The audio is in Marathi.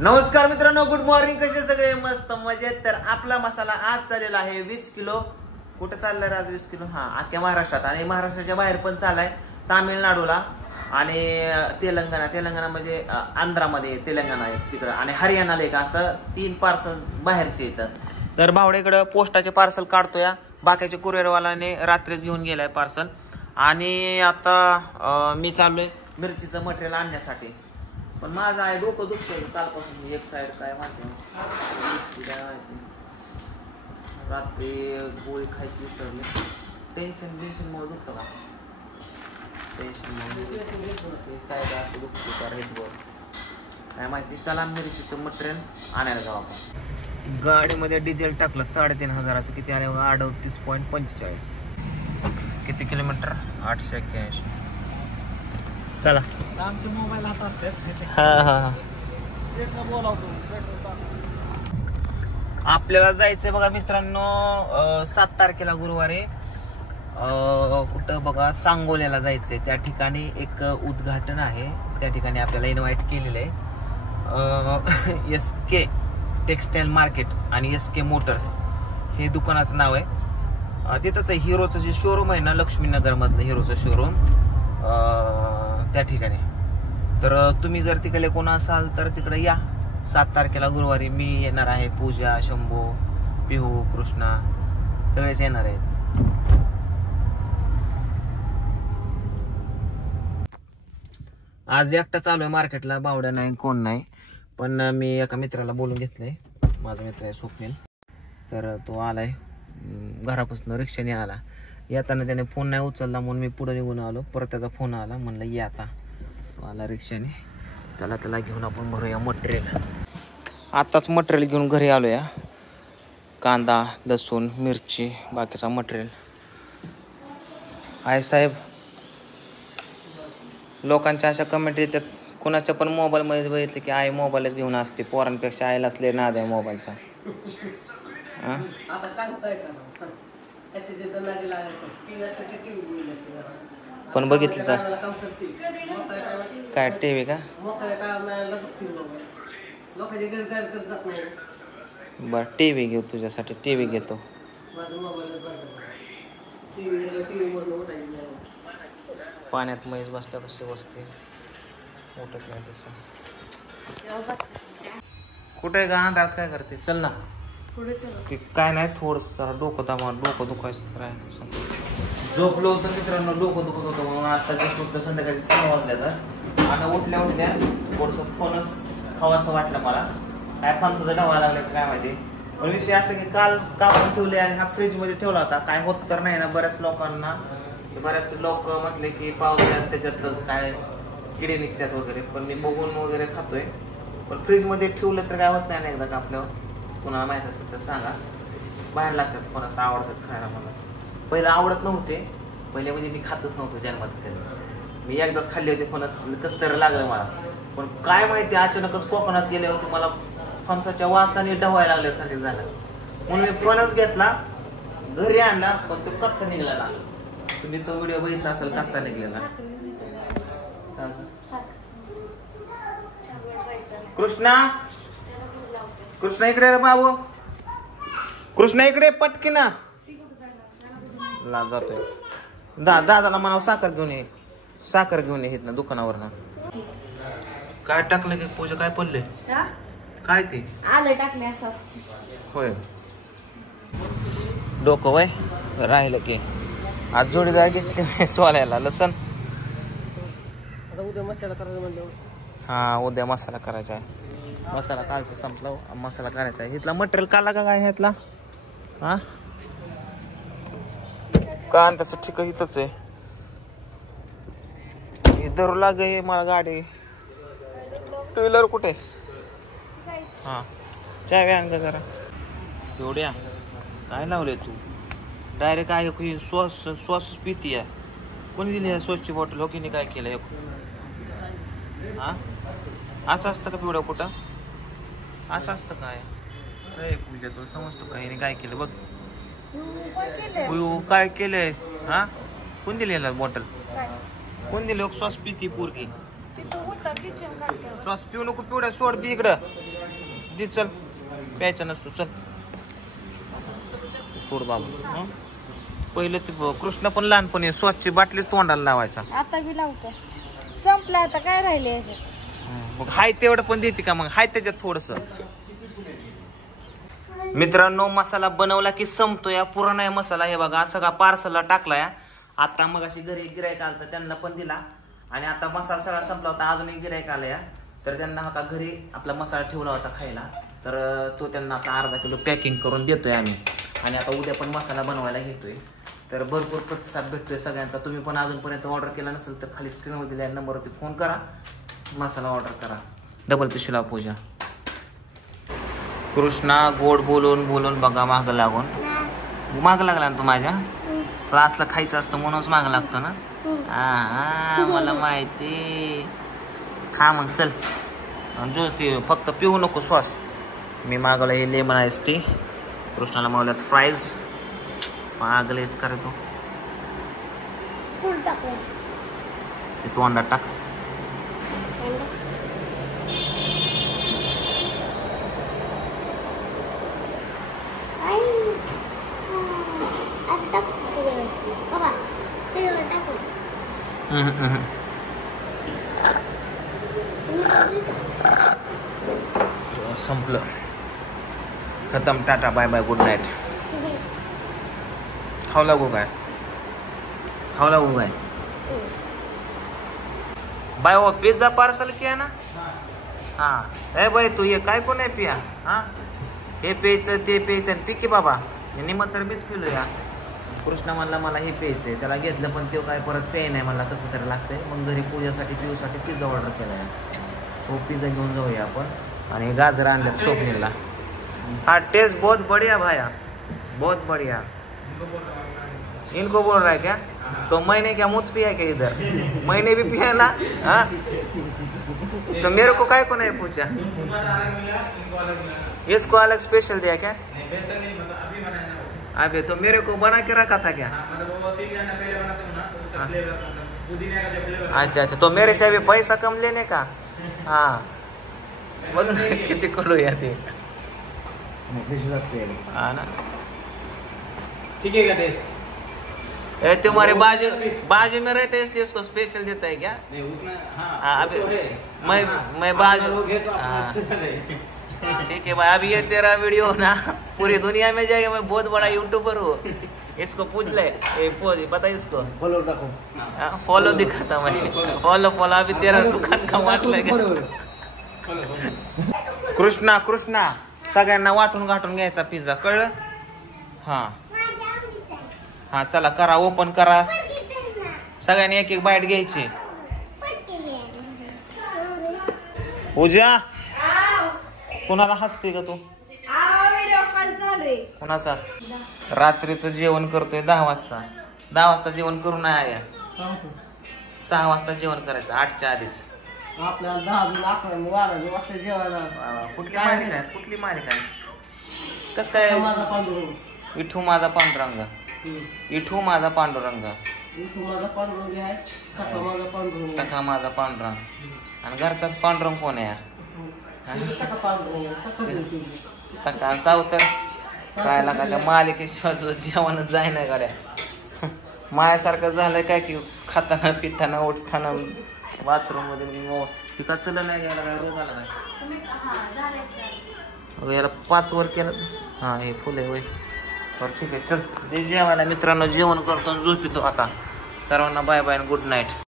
नमस्कार मित्रांनो, गुड मॉर्निंग. कसे सगळे? मस्त मजेत. तर आपला मसाला आज चाललेला आहे 20 किलो. कुठे चाललाय आज 20 किलो? अख्ख्या महाराष्ट्रात आणि महाराष्ट्राच्या बाहेर पण चाललाय, तामिळनाडूला आणि तेलंगणा म्हणजे आंध्रामध्ये तेलंगणा आहे तिकडं आणि हरियाणाला एक, असं 3 पार्सल बाहेरचे येतात. तर भावड्याकडं पोस्टाचे पार्सल काढतोय, बाकीच्या कुरिअरवाल्याने रात्रीच घेऊन गेलाय पार्सल. आणि आता मी चाललोय मिरचीचं मटेरियल आणण्यासाठी. पण माझं आहे डोकं दुखतंय कालपासून, एक साईड काय माहिती रात्री गोळी खायची विसरली. टेन्शनमुळे दुखतं का? टेन्शनमुळे साईड असं दुखते का रेडवर काय माहिती. चला मिरचीचं मटेरियल आणायला जाऊ आपण. गाडीमध्ये डिझेल टाकलं 3500. किती आले? 38.45. किती किलोमीटर? 881. चला. आमचे मोबाईल हात असतात. आपल्याला जायचंय बघा मित्रांनो 7 तारखेला गुरुवारी. कुठं बघा, सांगोल्याला जायचंय. त्या ठिकाणी एक उद्घाटन आहे, त्या ठिकाणी आपल्याला इन्व्हाइट केलेलं आहे. SK टेक्सटाईल मार्केट आणि SK मोटर्स हे दुकानाचं नाव आहे. तिथंच हिरोचं जे शोरूम आहे ना, लक्ष्मीनगर मधलं हिरोचं शोरूम, त्या ठिकाणी. तर तुम्ही जर तिकडे कोण असाल तर तिकडे या. 7 तारखेला गुरुवारी मी येणार आहे. पूजा, शंभू, पिहू, कृष्णा सगळेच येणार आहेत. आज एकटा चालू आहे मार्केटला, बावड्या नाही, कोण नाही. पण मी एका मित्राला बोलून घेतलंय. माझा मित्र आहे स्वप्नील. तर तो आलाय घरापासून, रिक्षाने आला. येताना त्याने फोन नाही उचलला म्हणून मी पुढे निघून आलो. परत त्याचा फोन आला, म्हणलं ये आता. आला रिक्षाने. चला त्याला घेऊन आपण भरूया मटेरियल. आताच मटेरियल घेऊन घरी आलो या. कांदा, लसूण, मिरची, बाकीचा मटेरियल आहे. साहेब, लोकांच्या अशा कमेंट येतात, कुणाच्या पण मोबाईलमध्ये बघितलं की आई मोबाईलच घेऊन असते, पोरांपेक्षा आईला असले नाद आहे मोबाईलचा. पण बघितलंच असतं काय टीव्ही का? बर, टीव्ही घेऊ तुझ्यासाठी. टीव्ही घेतो. पाण्यात म्हैस बसल्या कशी बसते, उठत नाही तसं. कुठे गा अंधारात काय करते? चल ना. काय नाही, थोडस जरा डोकं दुखायचं राहिलं. झोपलो होतं मित्रांनो, डोकं दुखत होतं म्हणून. आता जस्ट उठलं, संध्याकाळी 6 वाजल्या. आणि उठल्या थोडंसं फणस खावायचं वाटलं मला. काय फणसाचं डवा लागलं काय माहिती. पण विषय असं की काल कापून ठेवले आणि हा फ्रीजमध्ये ठेवला होता. काय होत तर नाही ना. बऱ्याच लोक म्हटले की पावसाळ्यात त्याच्यात काय किडे निघतात वगैरे. पण मी बघून वगैरे खातोय. पण फ्रीजमध्ये ठेवलं तर काय होत नाही ना एकदा कापल्यावर. कुणाला माहीत असेल तर सांगा. बाहेर लागतात फणस, आवडतात खायला मला. पहिलं आवडत नव्हते, पहिले म्हणजे मी खातच नव्हतो जन्मात कधी. मी एकदाच खाल्ले होते फणस, कसं तरी लागलं मला. पण काय माहिती, अचानकच कोकणात गेले होते, मला फणसाच्या वासाने ढवायला लागल्यासारखे झालं. म्हणून मी फणस घेतला, घरी आणला, पण तो कच्चा निघाला. तुम्ही तो व्हिडिओ बघितला असेल, कच्चा निघलेला. कृष्णा इकडे रे बाबू. कृष्णा इकडे पटकी ना. जातोय दादाला म्हणावं साखर घेऊन ये इथनं दुकानावरनं. काय टाकलं की पूजा? काय पडले? काय ते आलं टाकले असं? होय, डोकं वय राहिलं की. आज जोडीदार घेतली सोलायला लसण. उद्या मसाला करायचा म्हणलं. उद्या मसाला करायचा आहे. मसाला कालचा संपला, मसाला करायचा आहे. इथला मटेरियल काला का काय ह्यातला? कांद्याचं ठीक इथंच आहे. हे धरू लागे मला गाडी. 2 व्हीलर कुठे? चावी आण का जरा. एवढ्या काय लावले तू? डायरेक्ट आहे श्वास पिती आहे. कोणी दिली आहे सॉसची बॉटल? हो की काय केलं? असं असतं का पिवळं कुठं? असं असतं काय? पूजा तुला समजतो का? काय केलं बघ. काय केलंय? कोण दिलेला बॉटल? कोण दिले? श्वास पिती पोरगी. श्वास पिऊ नको, पिवड्या सोड ती इकडं. दे चल प्यायचं नसतो चल सोड बाबा हं? पहिले ते कृष्ण पण लहानपणी स्वच्छ बाटली तोंडाला लावायचा आता बी लावतो संपलं आता काय राहिले मग हाय तेवढं पण देते का मग हाय त्याच्यात थोडस मित्रांनो मसाला बनवला की संपतो या पुराणा आहे मसाला हे बघा सगळा पार्सलला टाकलाय आता मग अशी घरी गिरायक आलं तर त्यांना पण दिला आणि आता मसाला सगळा संपला होता अजून एक गिरायक आला या तर त्यांना आता घरी आपला मसाला ठेवला होता खायला तर तो त्यांना आता अर्धा किलो पॅकिंग करून देतोय आम्ही आणि आता उद्या पण मसाला बनवायला घेतोय तर भरपूर प्रतिसाद भेटतोय सगळ्यांचा तुम्ही पण अजूनपर्यंत ऑर्डर केला नसेल तर खाली स्क्रीनवर दिलेल्या नंबरवरती फोन करा मसाला ऑर्डर करा डबल पिशवीला पूजा कृष्णा गोड बोलून बोलून बघा मागं लागून मागं लागला ना तू माझ्या तुला असलं खायचं असतं म्हणूनच मागं लागतं ना हा मला माहिती खा मग चल जो ते फक्त पिऊ नको श्वास मी मागवलं हे लेमन आईस टी कृष्णाला मागवल्यात फ्राईज मागलेच करे तू ते तोंडात टाक संपलं खतम ta ta bye bye good night खाऊ लागू काय बाय वो पिझ्झा पार्सल किया ना हाँ ए बाई तू ये काय कोण आहे पिया हा हे प्यायचं ते प्यायचं आणि पिके बाबा निम तर मीच पिलो या कृष्णा म्हणला मला हे प्यायचंय त्याला घेतलं पण ते काय परत पेय नाही मला कसं तरी लागतंय मग घरी पूजेसाठी पिऊसाठी पिझ्झा ऑर्डर केला आहे सो पिझ्झा घेऊन जाऊया आपण आणि गाजर आणल्यात स्वप्नीला हाँ टेस्ट बहुत बढ़िया भाया बहुत बढ़िया इनको बोल रहा है क्या तो मैंने क्या मुझ पिया क्या इधर मैंने भी पिया ना हाँ तो मेरे को काय को नहीं पूछा इसको अलग स्पेशल दिया क्या अबे तो मेरे को बना के रखा था क्या अच्छा अच्छा तो मेरे से अभी पैसा कम लेने का हाँ बघ ना किती कडू या ते हाँ ना ठीक है क्या टेस्ट तुम्हारे बाजू में रहते इसलिए इसको स्पेशल देता है क्या नहीं उतना हाँ अभी मैं बाजू ठीक है भाई अभी ये तेरा वीडियो ना पूरी दुनिया में जाएगा मैं बहुत बड़ा यूट्यूबर हूँ इसको पूछ ले पता इसको फॉलो रखो फॉलो दिखाता मैं फॉलो अभी तेरा दुकान का वाट लगे कृष्णा सगळ्यांना वाटून गाठून घ्यायचा पिझ्झा कळलं हा चला करा ओपन करा सगळ्यांनी एक एक बाईट घ्यायची पूजा कोणाला हसते का तू कोणाचा रात्रीचं जेवण करतोय 10 वाजता जेवण करू नाही आया 6 वाजता जेवण करायचं 8च्या आधीच आपल्याला 10 वाजता जेवायला कुठली मालिका आहे कस काय विठू माझा पांडुरंग विठू माझा पांडुरंग सखा माझा पांडुरंग आणि घरचाच पांडुरंग कोण आहे सकाळ सावतर काय लागा त्या मालिकेशिवाय जेवणच जाय ना गाड्या मायासारखं झालंय काय की खाताना पिताना उठताना बाथरूम मध्ये पिका चल नाही गेला काय रोग आला काय याला 5 वर केलं हा हे फुल आहे वय तर ठीक आहे चल जे जेवायला मित्रांनो जेवण करतो झोपितो आता सर्वांना बाय बाय गुड नाईट